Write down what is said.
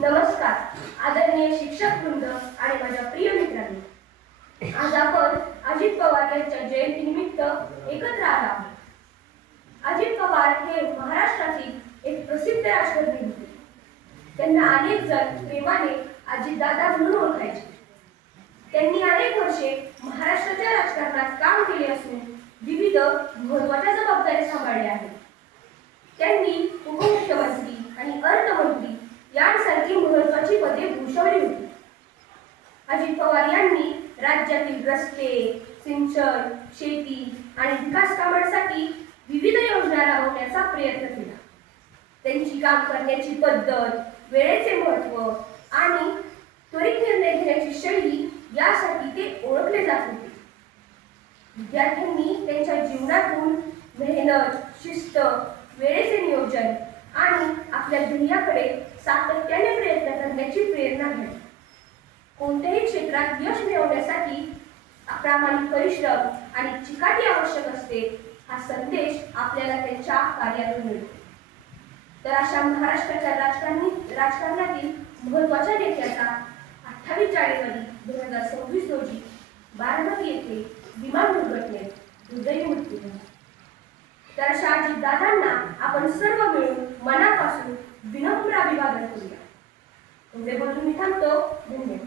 नमस्कार आदरणीय शिक्षक वृंद आणि माझ्या प्रिय मित्रांनो, आज आपण अजित पवार यांच्या जयंतीनिमित्त एकत्र आलो आहोत। अजित पवार हे महाराष्ट्रातील एक प्रसिद्ध राजकारणी होते। त्यांना अनेक जण प्रेमाने अजितदादा म्हणून ओळखायचे। त्यांनी अनेक वर्षे महाराष्ट्राच्या राजकारणात काम केले असून विविध महत्त्वाच्या जबाबदाऱ्या सांभाळल्या आहेत। त्यांनी उपमुख्यमंत्री आणि अर्थमंत्री यांसारखी महत्त्वाची पदे भूषवली होती। अजित पवार यांनी राज्यातील रस्ते, सिंचन, शेती आणि विकास कामांसाठी विविध योजना राबवण्याचा प्रयत्न केला। त्यांची काम करण्याची पद्धत, वेळेचे महत्त्व आणि त्वरित निर्णय घेण्याची शैली यासाठी ते ओळखले जात होते। विद्यार्थ्यांनी त्यांच्या जीवनातून मेहनत, शिस्त, वेळेचे नियोजन आणि आपल्या ध्येयाकडे सातत्याने प्रयत्न करण्याची प्रेरणा घ्यावी। कोणत्याही क्षेत्रात यश मिळवण्यासाठी प्रामाणिक परिश्रम आणि चिकाटी आवश्यक असते, हा संदेश आपल्याला त्यांच्या कार्यातून मिळतो। तर अशा महाराष्ट्राच्या राजकारणातील महत्त्वाच्या नेत्याचा 28 जानेवारी 2026 रोजी बारामती येथे विमान दुर्घटनेत दुर्दैवी मृत्यू झाला। तर अशा अजितदादांना आपण सर्व मिळून मनापासून विनम्र अभिवादन करूया। पुढे बोलून मी थांबतो। धन्यवाद।